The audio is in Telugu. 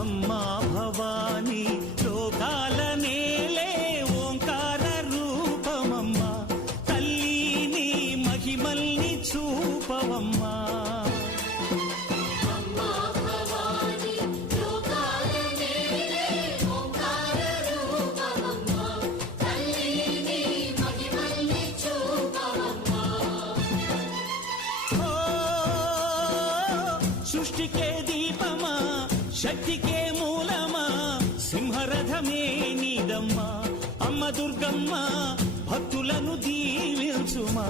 అమ్మా భవానీ లోకాల నేలే ఓంకార రూపమమ్మా తల్లి మహిమల్ని చూపవమ్మా సృష్టికే దీపమా శక్తికే మూలమా సింహరథమే నీదమ్మా అమ్మ దుర్గమ్మ భక్తులను దీవించుమా